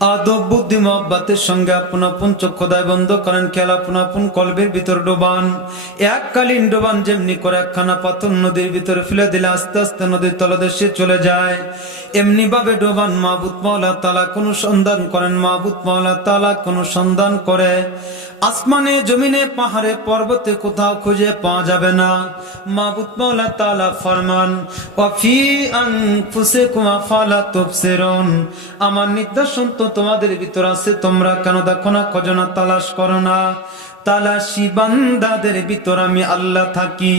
আদব, বুদ্ধি, মহব্বাতের সঙ্গে আপন আপন চক্ষুদায় বন্ধ করেন খেলা আপন আপন কলবের ভিতর ডোবান। এককালীন ডোবান যেমনি করে একখানা পাথর নদীর ভিতরে ফেলে দিলে আস্তে আস্তে নদীর তলদেশে চলে যায়। এমনি ভাবে ডোবান মাহবুদ মাওলা তালা কোনো সন্ধান করেন মাহবুদ মাওলা তালা কোনো সন্ধান করে। আসমানে, জমিনে, পাহাড়ে, পর্বতে কোথাও খুঁজে পাওয়া যাবে না। মাহবুদ মাওলা তালা ফরমান ওয়াফি আনফুসিকুম আফালা তুবসিরুন। আমার নিদর্শন তো তোমাদের ভিতর আছে, তোমরা কেন দেখো না? খজনা তালাশ করো না? তালাশি বান্দাদের ভিতর আমি আল্লাহ থাকি।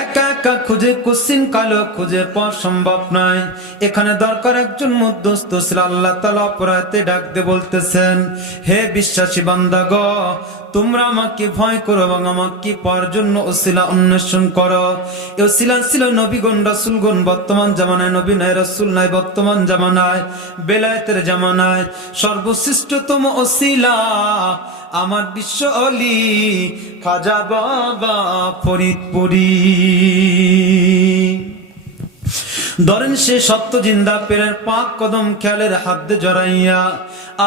একা একা খুঁজে কুসিন কালো খুঁজে পাওয়া সম্ভব নয়। এখানে দরকার একজন মধ্যস্থ ছিল আল্লাহ তালা অপরাধে ডাকতে বলতেছেন, হে বিশ্বাসী বান্দা গ তোমরা আমাকে ভয় করো এবং আমাকে পাওয়ার জন্য ওসিলা অন্বেষণ করো। এ ওসিলা ছিল নবীগণ, রাসুলগণ, বর্তমান জামানায়, নবী নাই, রাসুল নাই, বর্তমান জামানায়, বেলায়েতের জামানায়। সর্বশ্রেষ্ঠতম ওসিলা আমার বিশ্ব অলি খাজা বাবা ফরিদপুরি। ধরেন সে সত্য জিন্দা, পেরের পাক কদম খেয়ালের হাতে জড়াইয়া,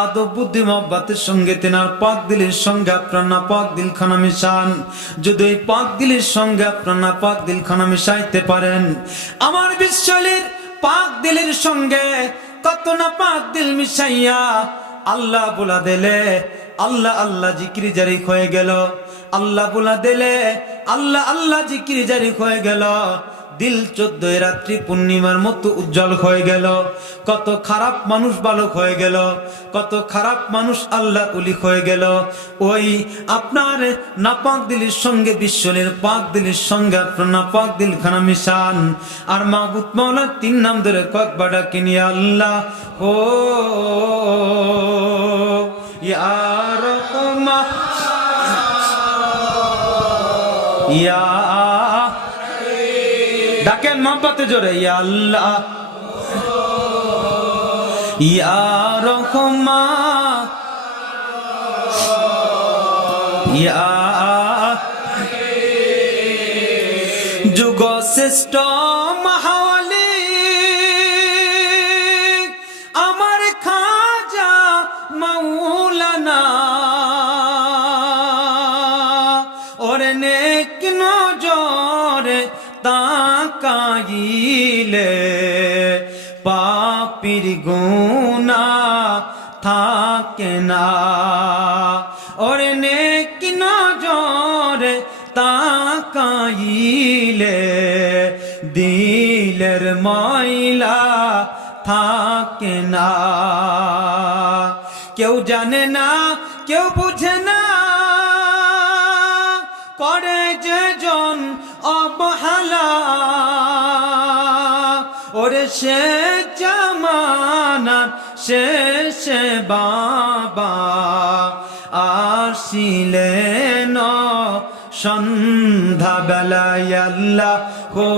আদব, বুদ্ধি, মহব্বাতের সঙ্গে তেনার পাক দিলের সঙ্গে আপনার না পাক দিলখানা মিশান। যদি ওই পাক দিলের সঙ্গে আপনার না পাক দিলখানা মিশাইতে পারেন, আমার বিশ্বালের পাক দিলের সঙ্গে কত না পাক দিল মিশাইয়া আল্লাহ বলা দিলে, আল্লাহ আল্লাহ জিক্রি জারি হয়ে গেল। আল্লাহ বলা দিলে, আল্লাহ আল্লাহ জিক্রি জারি হয়ে গেল। দিল চোদ্দই রাত্রি পূর্ণিমার মতো উজ্জ্বল হয়ে গেল। কত খারাপ মানুষ বালক হয়ে গেল। কত খারাপ মানুষ আল্লাহ উলি হয়ে গেল। ওই আপনার নাপাক দিলির সঙ্গে বিশ্বলের পাক দিলির সঙ্গে আপনার নাপাক দিল খানা মিশান। আর মাহবুত মাওলার তিন নাম ধরে কয়েকবার ডাকে নিয়ে আল্লাহ, ও ডাকেন মহব্বতে জোরে ইয়া আল্লাহ। যুগ শ্রেষ্ঠ মহাওয়ালি তাকাইলে পাপির গুনা থাকে না। ওরে নেক নজরে তাকাইলে দিলের ময়লা থাকে না। কেউ জানে না, কেউ বুঝে না করে যে জন ওরে সে জামানার শেষে বাবা সন্ধ্যা বেলায় আল্লাহ হো